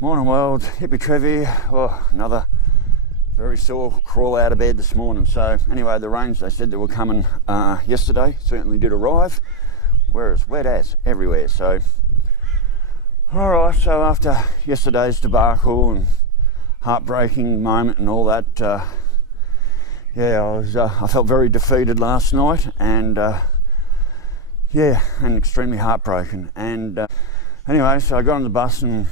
Morning world, Hippy Trev here. Oh, another very sore crawl out of bed this morning. So anyway, the rains they said they were coming yesterday certainly did arrive, whereas wet as everywhere. So alright, so after yesterday's debacle and heartbreaking moment and all that, I felt very defeated last night and extremely heartbroken. And anyway, so I got on the bus and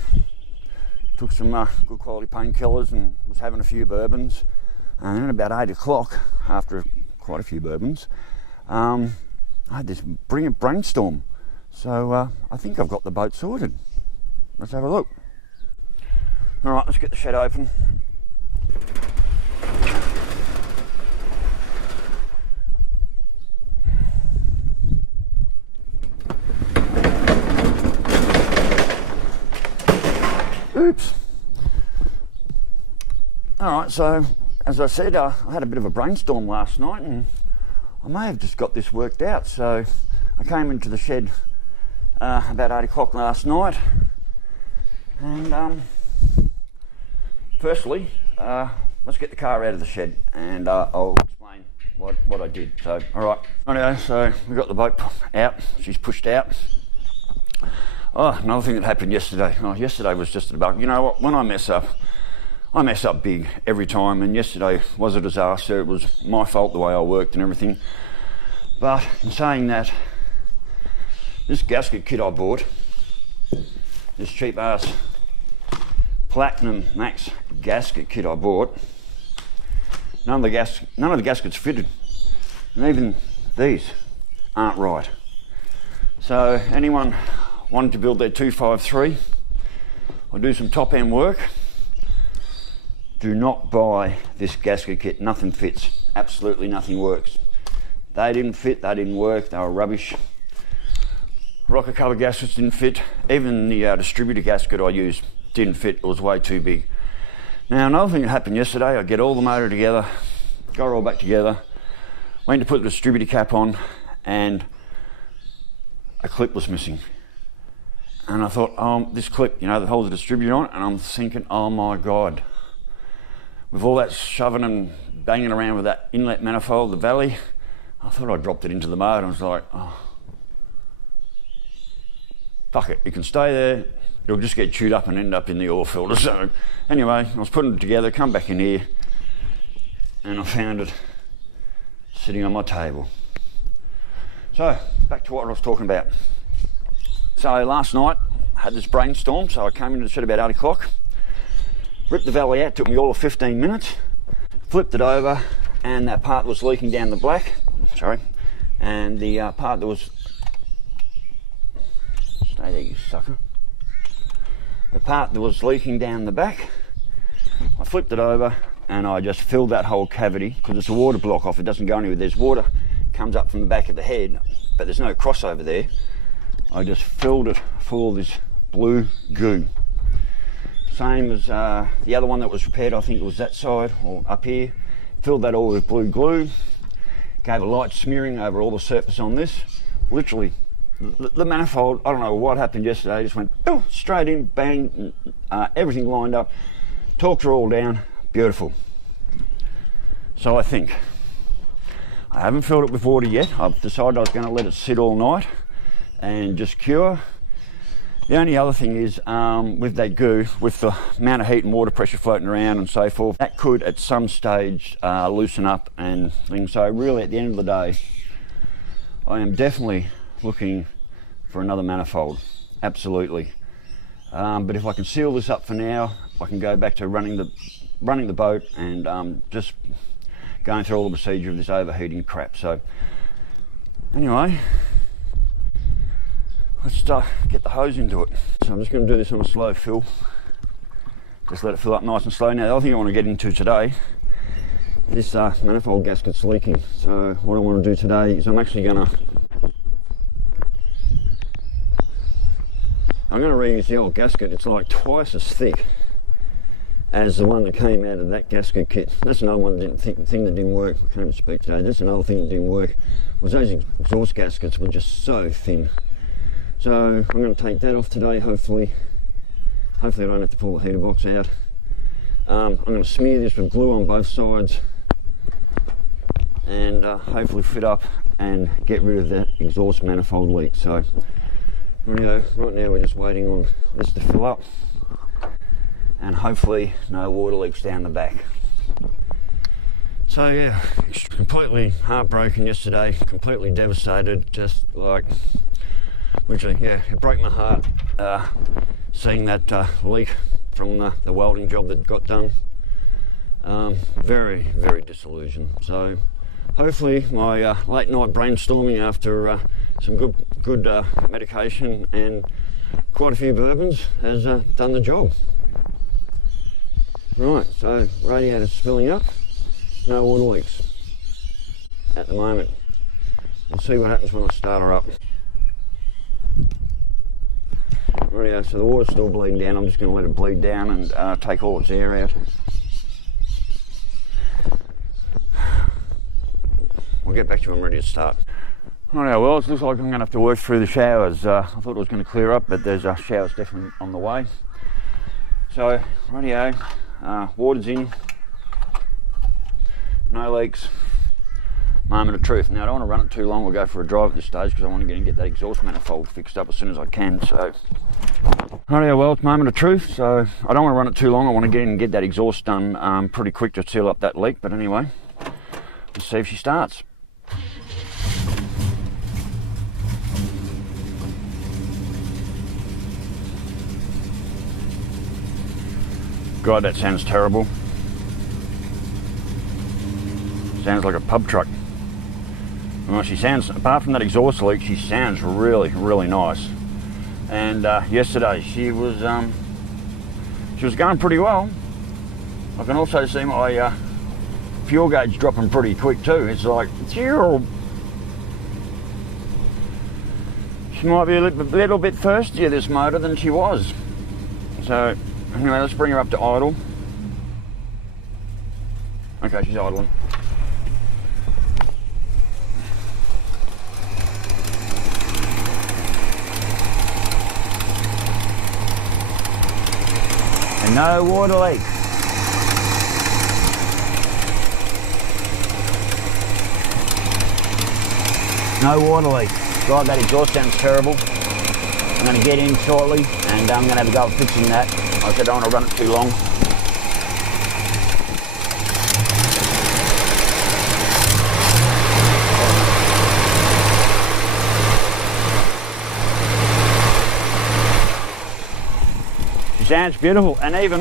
took some good quality painkillers and was having a few bourbons, and then about 8 o'clock, after quite a few bourbons, I had this brilliant brainstorm. So I think I've got the boat sorted. Let's have a look. Alright, let's get the shed open. Oops. Alright, so as I said, I had a bit of a brainstorm last night and I may have just got this worked out. So I came into the shed about 8 o'clock last night, and firstly, let's get the car out of the shed and I'll explain what I did. So, alright, anyway, so we got the boat out, she's pushed out. Oh, another thing that happened yesterday. Oh, yesterday was just a debacle. You know what, when I mess up big every time, and yesterday was a disaster. It was my fault the way I worked and everything. But in saying that, this gasket kit I bought, this cheap ass Platinum Max gasket kit I bought, none of the gaskets fitted, and even these aren't right. So anyone wanted to build their 253 or do some top end work, do not buy this gasket kit. Nothing fits, absolutely nothing works. They didn't fit, they didn't work, they were rubbish. Rocker cover gaskets didn't fit, even the distributor gasket I used didn't fit, it was way too big. Now another thing that happened yesterday, I get all the motor together, got it all back together, went to put the distributor cap on and a clip was missing. And I thought, this clip, you know, that holds the distributor on it, and I'm thinking, oh my God. With all that shoving and banging around with that inlet manifold, the valley, I thought I dropped it into the mud. I was like, oh, fuck it, it can stay there, it'll just get chewed up and end up in the oil filter. So anyway, I was putting it together, come back in here, and I found it sitting on my table. So, back to what I was talking about. So last night, I had this brainstorm, so I came into the shed about 8 o'clock, ripped the valley out, took me all of 15 minutes, flipped it over, and that part was leaking down the back, and the part that was, stay there you sucker, the part that was leaking down the back, I flipped it over and I just filled that whole cavity, because it's a water block off, it doesn't go anywhere, there's water comes up from the back of the head, but there's no crossover there. I just filled it full of this blue goo. Same as the other one that was repaired, I think it was that side or up here. Filled that all with blue glue, gave a light smearing over all the surface on this. Literally, the manifold, I don't know what happened yesterday, just went straight in, bang, everything lined up, torqued her all down, beautiful. So I think, I haven't filled it with water yet. I've decided I was going to let it sit all night and just cure. The only other thing is with that goo, with the amount of heat and water pressure floating around and so forth, that could at some stage loosen up and things. So really at the end of the day, I am definitely looking for another manifold, absolutely. But if I can seal this up for now, I can go back to running the boat and just going through all the procedure of this overheating crap. So anyway, let's get the hose into it. So I'm just going to do this on a slow fill. Just let it fill up nice and slow. Now the other thing I want to get into today, this manifold gasket's leaking. So what I want to do today is I'm actually going to reuse the old gasket. It's like twice as thick as the one that came out of that gasket kit. That's another one that thing that didn't work. I can't even speak today. That's another thing that didn't work, was those exhaust gaskets were just so thin. So I'm going to take that off today, hopefully, hopefully I don't have to pull the heater box out. I'm going to smear this with glue on both sides and hopefully fit up and get rid of that exhaust manifold leak. So right now we're just waiting on this to fill up and hopefully no water leaks down the back. So yeah, completely heartbroken yesterday, completely devastated, just like literally, yeah, it broke my heart seeing that leak from the welding job that got done. Very, very disillusioned. So hopefully my late night brainstorming after some good medication and quite a few bourbons has done the job. Right, so radiator's filling up, no water leaks at the moment. We'll see what happens when I start her up. Rightio, so the water's still bleeding down. I'm just going to let it bleed down and take all its air out. We'll get back to you when I'm ready to start. Rightio, well, it looks like I'm going to have to work through the showers. I thought it was going to clear up, but there's showers definitely on the way. So, rightio, water's in, no leaks. Moment of truth. Now I don't want to run it too long. We'll go for a drive at this stage because I want to get that exhaust manifold fixed up as soon as I can. So, rightio, well, it's moment of truth. So I don't want to run it too long. I want to get in and get that exhaust done pretty quick to seal up that leak. But anyway, let's see if she starts. God, that sounds terrible. Sounds like a pub truck. Well, she sounds, apart from that exhaust leak, she sounds really, really nice. And yesterday she was going pretty well. I can also see my fuel gauge dropping pretty quick too. It's like, she might be a little bit thirstier, this motor, than she was. So anyway, let's bring her up to idle. Okay, she's idling. And no water leak. No water leak. God, that exhaust sounds terrible. I'm going to get in shortly and I'm going to have to go fixing that. Like I said, I don't want to run it too long. She sounds beautiful, and even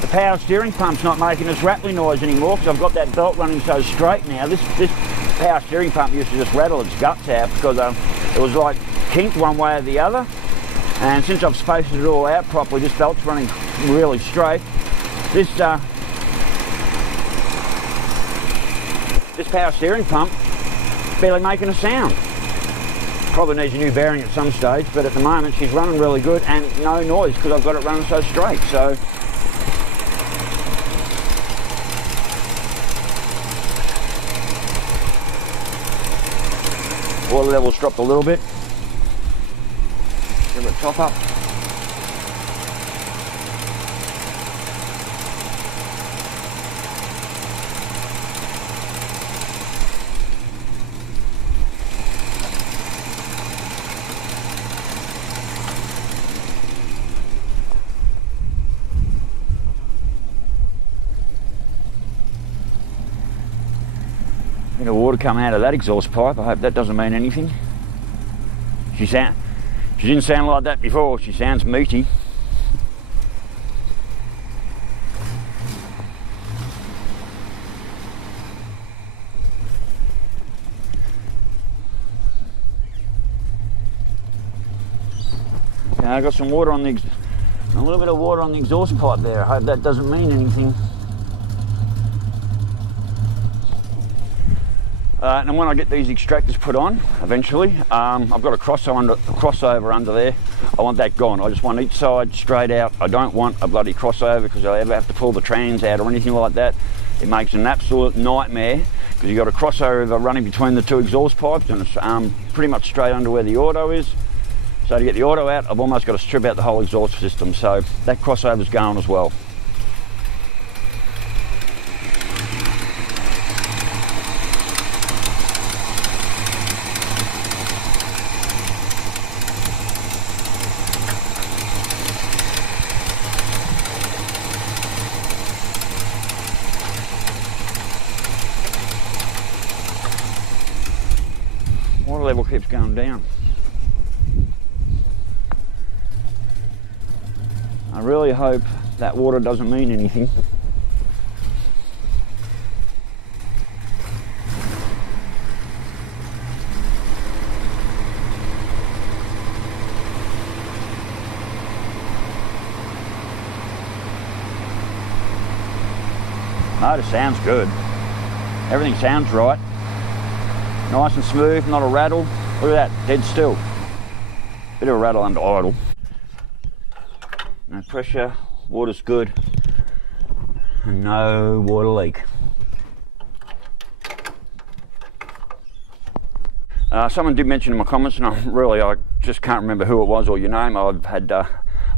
the power steering pump's not making this rattling noise anymore because I've got that belt running so straight now. This power steering pump used to just rattle its guts out because it was like kinked one way or the other, and since I've spaced it all out properly, this belt's running really straight. This power steering pump barely making a sound. Probably needs a new bearing at some stage, but at the moment she's running really good and no noise because I've got it running so straight. So water level's dropped a little bit. Give it a top up. Bit of water coming out of that exhaust pipe. I hope that doesn't mean anything. She didn't sound like that before. She sounds meaty. Now I got some water on a little bit of water on the exhaust pipe there. I hope that doesn't mean anything. And when I get these extractors put on, eventually, I've got a crossover under there. I want that gone. I just want each side straight out. I don't want a bloody crossover because I ever have to pull the trans out or anything like that. It makes an absolute nightmare because you've got a crossover running between the two exhaust pipes and it's pretty much straight under where the auto is. So to get the auto out, I've almost got to strip out the whole exhaust system, so that crossover's going as well. Water level keeps going down. I really hope that water doesn't mean anything. Motor sounds good. Everything sounds right. Nice and smooth, not a rattle. Look at that, dead still. Bit of a rattle under idle. No pressure, water's good, and no water leak. Someone did mention in my comments, and I just can't remember who it was or your name. I've had a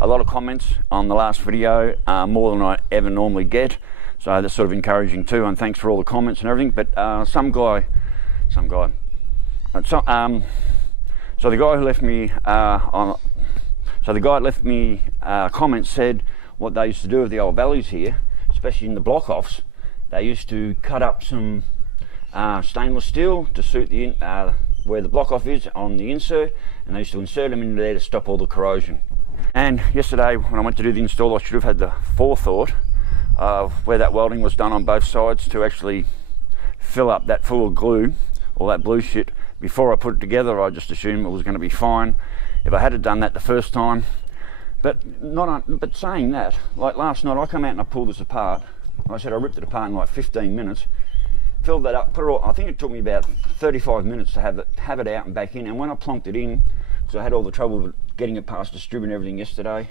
lot of comments on the last video, more than I ever normally get. So that's sort of encouraging too, and thanks for all the comments and everything. But so the guy who left me comments said what they used to do with the old valleys here, especially in the block offs. They used to cut up some stainless steel to suit the where the block off is on the insert, and they used to insert them into there to stop all the corrosion. And yesterday when I went to do the install, I should have had the forethought of where that welding was done on both sides to actually fill up that full of glue, all that blue shit, before I put it together. I just assumed it was going to be fine if I had done that the first time. But saying that, like last night I come out and I pulled this apart. Like I said, I ripped it apart in like 15 minutes, filled that up, put it all, I think it took me about 35 minutes to have it out and back in. And when I plonked it in, because I had all the trouble with getting it past distrib and everything yesterday,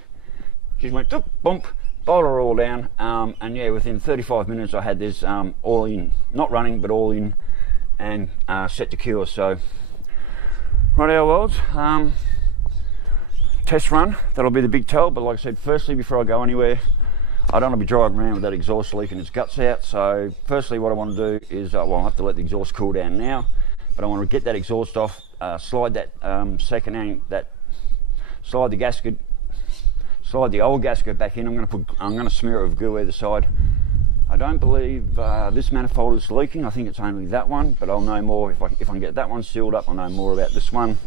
just went bump, bolted it all down, and yeah, within 35 minutes I had this all in, not running but all in, and set to cure. So right, our worlds, test run, that'll be the big tell. But like I said, firstly, before I go anywhere, I don't want to be driving around with that exhaust leaking its guts out. So firstly, what I want to do is, well, I'll have to let the exhaust cool down now, but I want to get that exhaust off, slide that slide the gasket, slide the old gasket back in. I'm going to smear it with glue either side. I don't believe this manifold is leaking. I think it's only that one, but I'll know more if I can get that one sealed up. I'll know more about this one.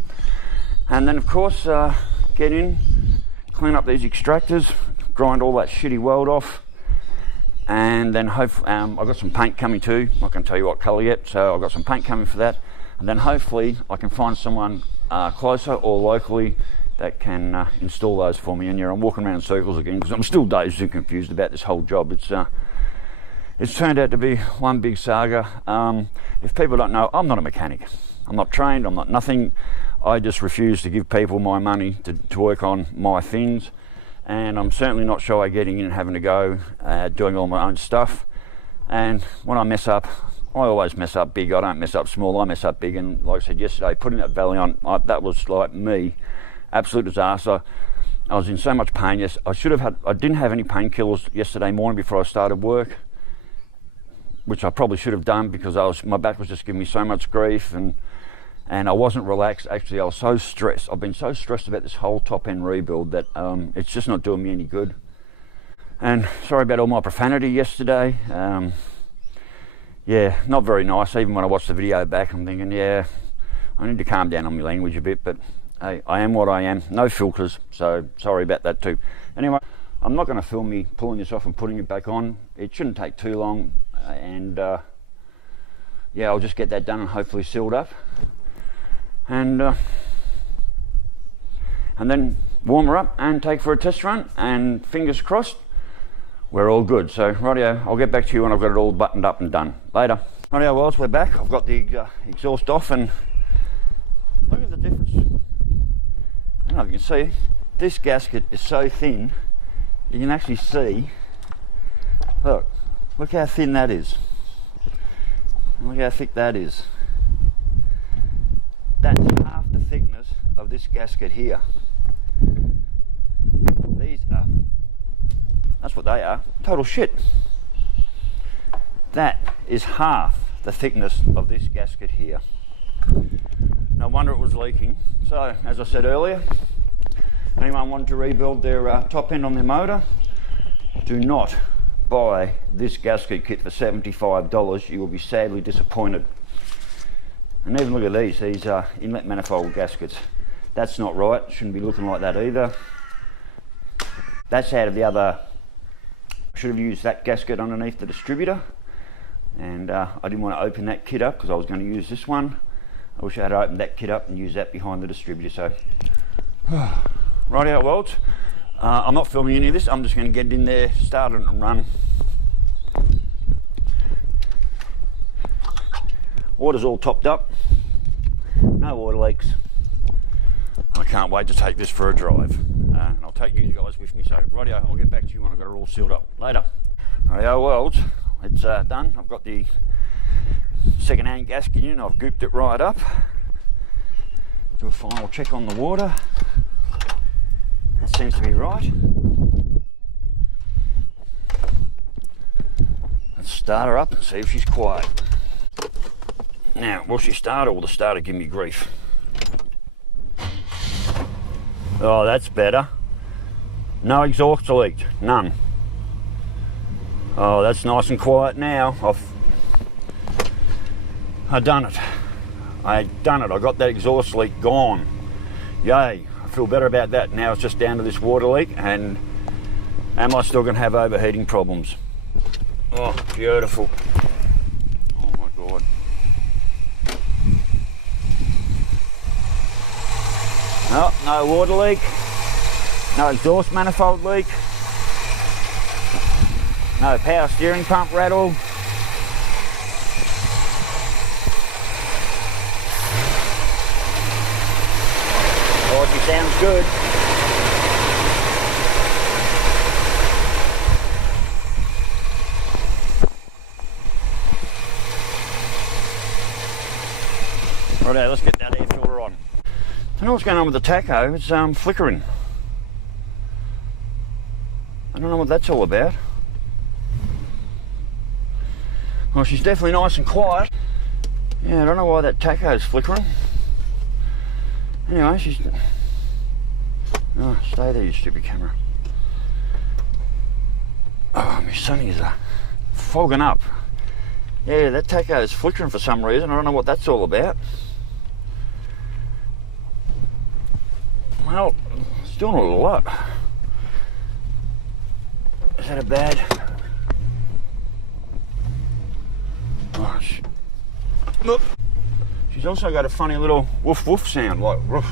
And then of course, get in, clean up these extractors, grind all that shitty weld off, and then hopefully I've got some paint coming too. I can't tell you what colour yet, so I've got some paint coming for that. And then hopefully I can find someone closer or locally that can install those for me. And yeah, I'm walking around in circles again because I'm still dazed and confused about this whole job. It's turned out to be one big saga. If people don't know, I'm not a mechanic. I'm not trained, I'm not nothing. I just refuse to give people my money to work on my things. And I'm certainly not shy getting in and having to go doing all my own stuff. And when I mess up, I always mess up big. I don't mess up small, I mess up big. And like I said yesterday, putting that valley on, that was like me, absolute disaster. I was in so much pain. Yes, I didn't have any painkillers yesterday morning before I started work, which I probably should have done because my back was just giving me so much grief, and I wasn't relaxed. Actually, I was so stressed. I've been so stressed about this whole top end rebuild that it's just not doing me any good. And sorry about all my profanity yesterday. Yeah, not very nice. Even when I watched the video back, I'm thinking, yeah, I need to calm down on my language a bit, but hey, I am what I am. No filters, so sorry about that too. Anyway, I'm not going to film me pulling this off and putting it back on. It shouldn't take too long, and yeah, I'll just get that done and hopefully sealed up, and then warm her up and take for a test run, and fingers crossed we're all good. So rightio, I'll get back to you when I've got it all buttoned up and done. Later. Rightio, well, we're back. I've got the exhaust off, and look at the difference. I don't know if you can see, this gasket is so thin, you can actually see, look how thin that is. Look how thick that is. That's half the thickness of this gasket here. That's what they are. Total shit. That is half the thickness of this gasket here. No wonder it was leaking. So, as I said earlier, anyone wanting to rebuild their top end on their motor, do not buy this gasket kit for $75. You will be sadly disappointed. And even look at these inlet manifold gaskets. That's not right, shouldn't be looking like that either. That's out of the other, I should have used that gasket underneath the distributor. And I didn't want to open that kit up because I was going to use this one. I wish I had opened that kit up and used that behind the distributor. So, rightio welds. I'm not filming any of this, I'm just going to get in there, start it and run. Water's all topped up, no water leaks. I can't wait to take this for a drive. And I'll take you guys with me. So, rightio, I'll get back to you when I've got it all sealed up. Later. Rightio welds. It's done. I've got the second-hand gasket in, I've gooped it right up. Do a final check on the water. That seems to be right. Let's start her up and see if she's quiet. Now, will she start or will the starter give me grief? Oh, that's better. No exhaust leaked, none. Oh, that's nice and quiet now. I've done it. I got that exhaust leak gone. Yay, I feel better about that. Now it's just down to this water leak, and am I still going to have overheating problems? Oh, beautiful. Oh my God. Oh, no water leak. No exhaust manifold leak. No power steering pump rattle. Oh, she sounds good. Righto, let's get that air filter on. I don't know what's going on with the tacho, it's flickering. I don't know what that's all about. Well, she's definitely nice and quiet. Yeah, I don't know why that tacho is flickering. Anyway, she's... Oh, stay there, you stupid camera. Oh, my sunny is fogging up. Yeah, that tacho is flickering for some reason. I don't know what that's all about. Well, it's doing a lot. Is that a bad... Oh, look. She's also got a funny little woof woof sound, like woof,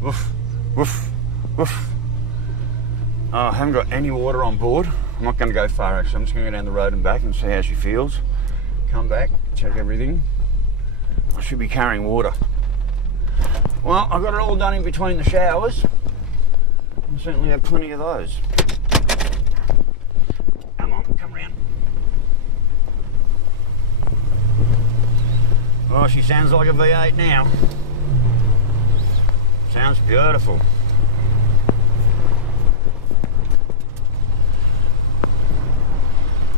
woof, woof, woof. Oh, I haven't got any water on board. I'm not going to go far actually, I'm just going to go down the road and back and see how she feels. Come back, check everything. I should be carrying water. Well, I got it all done in between the showers. I certainly have plenty of those. Come on, come round. Oh, she sounds like a V8 now. Sounds beautiful.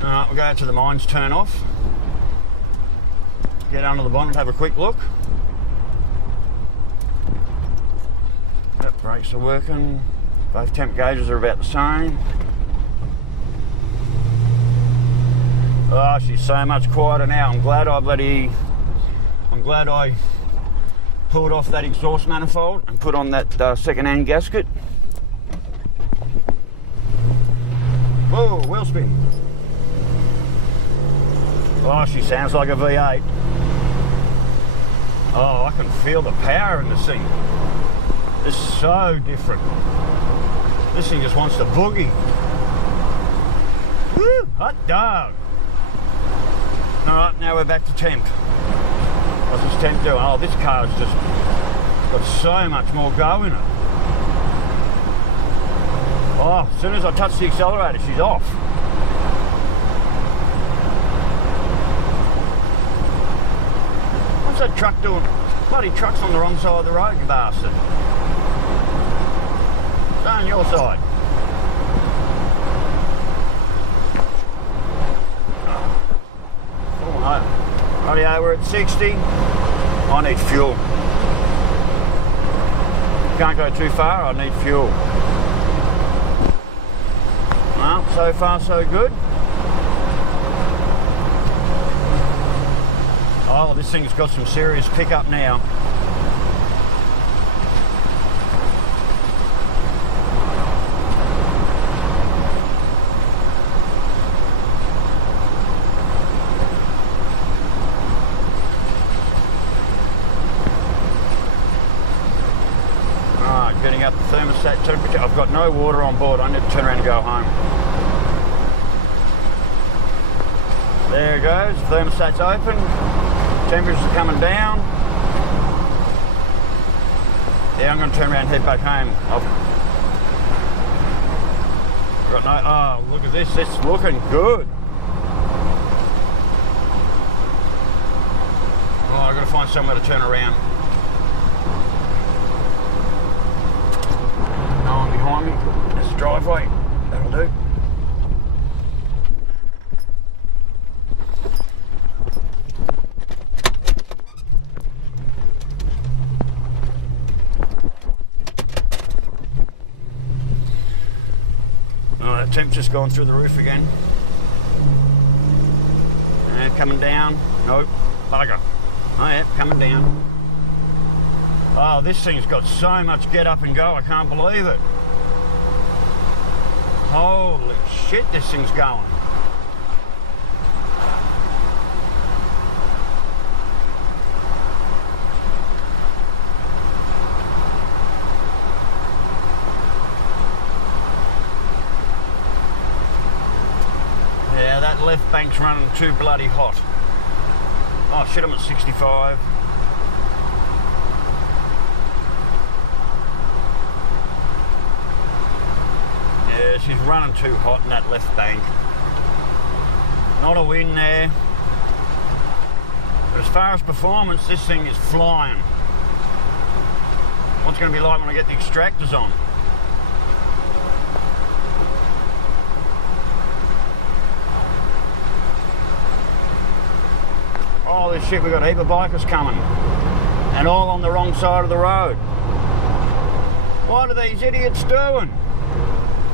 Alright, we'll go to the mines turn off. Get under the bonnet, have a quick look. Yep, brakes are working. Both temp gauges are about the same. Oh, she's so much quieter now. I'm glad I pulled off that exhaust manifold and put on that second-hand gasket. Whoa, wheel spin. Oh, she sounds like a V8. Oh, I can feel the power in this thing. It's so different. This thing just wants to boogie. Woo, hot dog. All right, now we're back to temp. What's this temp doing? Oh, this car's just got so much more go in it. Oh, as soon as I touch the accelerator, she's off. What's that truck doing? Bloody truck's on the wrong side of the road, you bastard. Stay on your side. So we're at 60. I need fuel. Can't go too far, I need fuel. Well, so far so good. Oh, this thing's got some serious pickup now. Getting up the thermostat temperature. I've got no water on board. I need to turn around and go home. There it goes. The thermostat's open. Temperatures are coming down. Yeah, I'm going to turn around and head back home. I've got no... Oh, look at this. It's looking good. Oh, I've got to find somewhere to turn around. No one behind me. There's a driveway. That'll do. Oh, that temperature's gone through the roof again. And coming down. Nope. Bugger. Oh yeah, coming down. Oh, this thing's got so much get up and go, I can't believe it. Holy shit, this thing's going. Yeah, that left bank's running too bloody hot. Oh shit, I'm at 65. Yeah, she's running too hot in that left bank. Not a win there. But as far as performance, this thing is flying. What's it going to be like when I get the extractors on? Holy shit, we've got a heap of bikers coming. And all on the wrong side of the road. What are these idiots doing?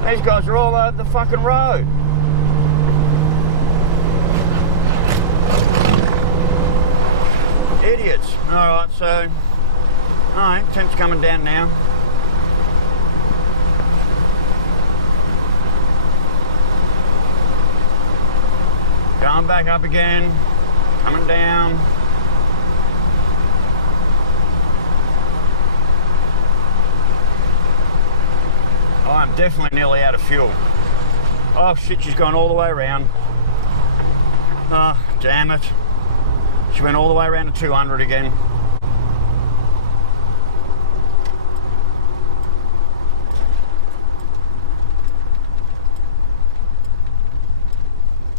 These guys are all over the fucking road. Idiots. Alright, so... Alright, temp's coming down now. Going back up again. Coming down. Oh, I'm definitely nearly out of fuel. Oh shit, she's gone all the way around. Oh, damn it. She went all the way around to 200 again.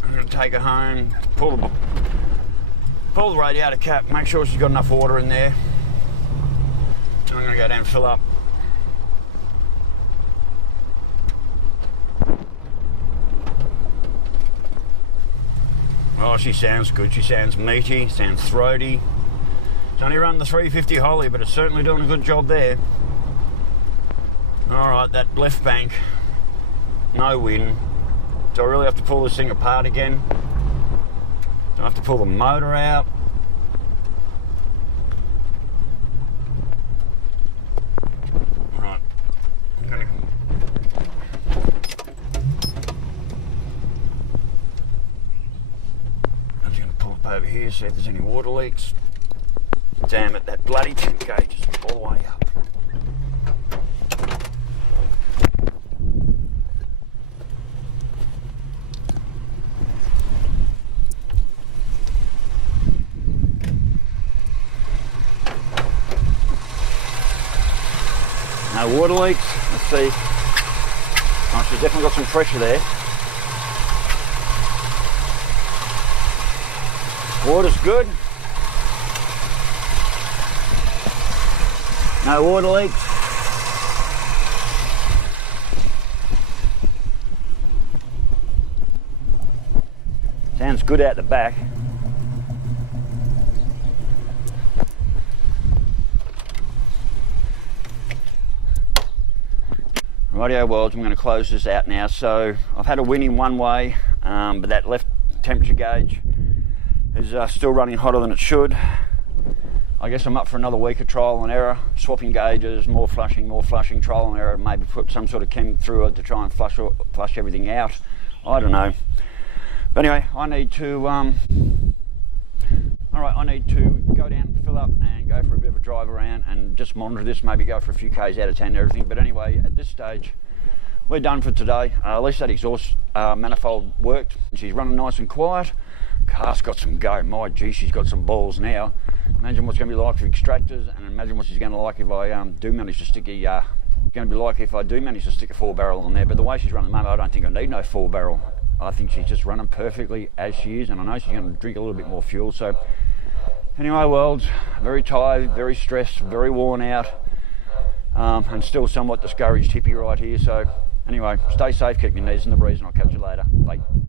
I'm going to take her home, pull the radiator cap, make sure she's got enough water in there. And I'm going to go down and fill up. Oh, she sounds good. She sounds meaty, sounds throaty. It's only run the 350 Holly, but it's certainly doing a good job there. Alright, that left bank, no win. Do I really have to pull this thing apart again? Do I have to pull the motor out? Right, I'm gonna... over here, see if there's any water leaks. Damn it, that bloody temp gauge is all the way up. No water leaks. Let's see. Oh, she's definitely got some pressure there. Water's good. No water leaks. Sounds good out the back. Rightio worlds, I'm going to close this out now. So I've had a win in one way, but that left temperature gauge is still running hotter than it should. I guess I'm up for another week of trial and error, swapping gauges, more flushing, trial and error, maybe put some sort of chem through it to try and flush everything out. I don't know. But anyway, I need to I need to go down, fill up and go for a bit of a drive around and just monitor this, maybe go for a few Ks out of 10 and everything. But anyway, at this stage, we're done for today. At least that exhaust manifold worked. She's running nice and quiet. Car's got some go. My gee, she's got some balls now. Imagine what's going to be like for extractors, and imagine what she's going to like if I do manage to stick a 4-barrel on there. But the way she's running at the moment, I don't think I need no 4-barrel. I think she's just running perfectly as she is, and I know she's going to drink a little bit more fuel. So anyway, worlds, very tired, very stressed, very worn out, and still somewhat discouraged hippie right here. So anyway, stay safe, keep your knees in the breeze, and I'll catch you later. Bye.